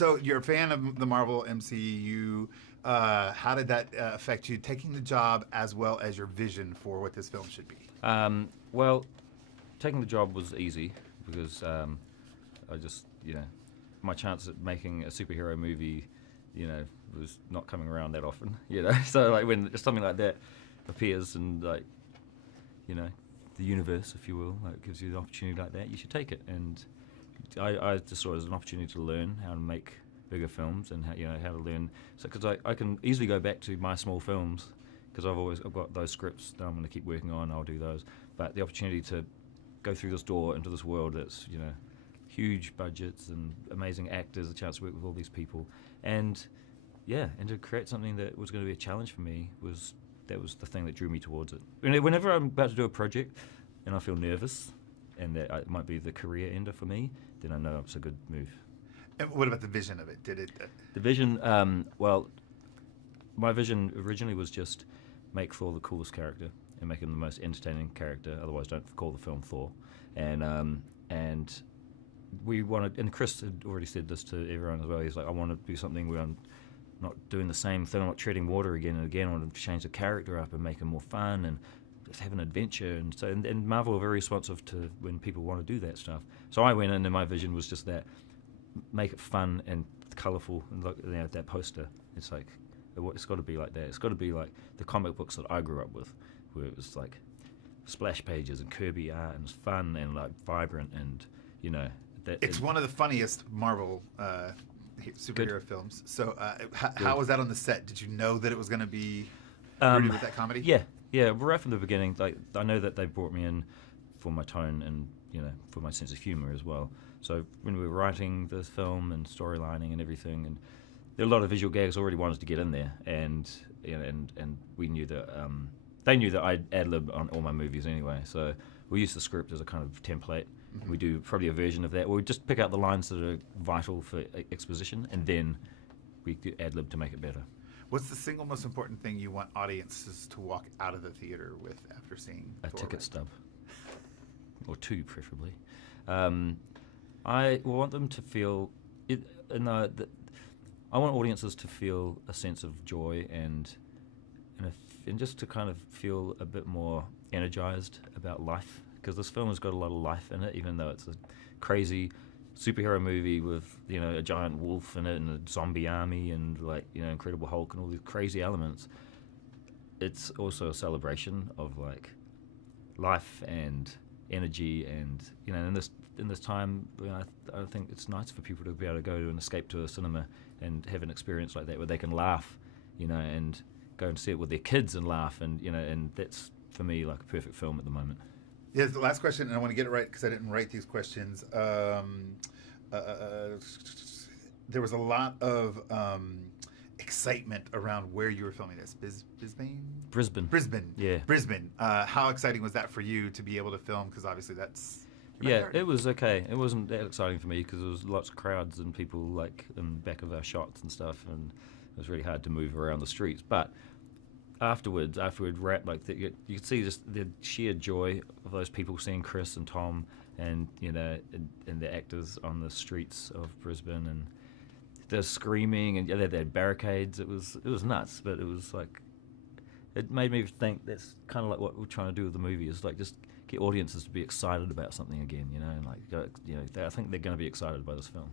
So you're a fan of the Marvel MCU. How did that affect you taking the job as well as your vision for what this film should be? Well, taking the job was easy because I just, my chance at making a superhero movie, was not coming around that often, So like when something like that appears and like, the universe, if you will, like gives you an opportunity like that, you should take it. And I just saw it as an opportunity to learn how to make bigger films and how to learn. So because I can easily go back to my small films because I've got those scripts that I'm going to keep working on. I'll do those. But the opportunity to go through this door into this world that's huge budgets and amazing actors, a chance to work with all these people, and to create something that was going to be a challenge for me was the thing that drew me towards it. Whenever I'm about to do a project and I feel nervous and that it might be the career ender for me, then I know it's a good move. And what about the vision of it? Did it? The vision, well, my vision originally was just make Thor the coolest character and make him the most entertaining character. Otherwise, don't call the film Thor. And we wanted, and Chris had already said this to everyone as well. He's like, I want to do something where I'm not doing the same thing. I'm not treading water again and again. I want to change the character up and make him more fun and just have an adventure. And so, and Marvel are very responsive to when people want to do that stuff. So I went in, and my vision was just that: make it fun and colourful. And look, that poster. It's like it's got to be like that. It's got to be like the comic books that I grew up with, where it was like splash pages and Kirby art and it was fun and like vibrant and It's one of the funniest Marvel superhero films. So how was that on the set? Did you know that it was going to be rooted with that comedy? Yeah. Right from the beginning, like I know that they brought me in for my tone and for my sense of humor as well. So when we were writing this film and storylining and everything, and there were a lot of visual gags already wanted to get in there, and and we knew that they knew that I'd ad-lib on all my movies anyway. So we used the script as a kind of template. We do probably a version of that. We just pick out the lines that are vital for exposition, and then we ad-lib to make it better. What's the single most important thing you want audiences to walk out of the theater with after seeing a Thor ticket Ragnarok? stub, or two preferably. I want them to feel it. I want audiences to feel a sense of joy and just to kind of feel a bit more energized about life. Because this film has got a lot of life in it, even though it's a crazy superhero movie with a giant wolf in it and a zombie army and Incredible Hulk and all these crazy elements. It's also a celebration of like life and energy, and in this time, I think it's nice for people to be able to go to and escape to a cinema and have an experience like that where they can laugh, and go and see it with their kids and laugh, and and that's for me like a perfect film at the moment. Yeah, the last question, and I want to get it right because I didn't write these questions. There was a lot of excitement around where you were filming this. Brisbane. Yeah. Brisbane. How exciting was that for you to be able to film? Because obviously that's... Yeah, it was okay. It wasn't that exciting for me because there was lots of crowds and people like in the back of our shots and stuff, and it was really hard to move around the streets. But after we'd wrapped, you could see just the sheer joy of those people seeing Chris and Tom and and the actors on the streets of Brisbane, and they're screaming and they had barricades. It was nuts, but it was like it made me think that's kind of like what we're trying to do with the movie is like just get audiences to be excited about something again, and I think they're going to be excited by this film.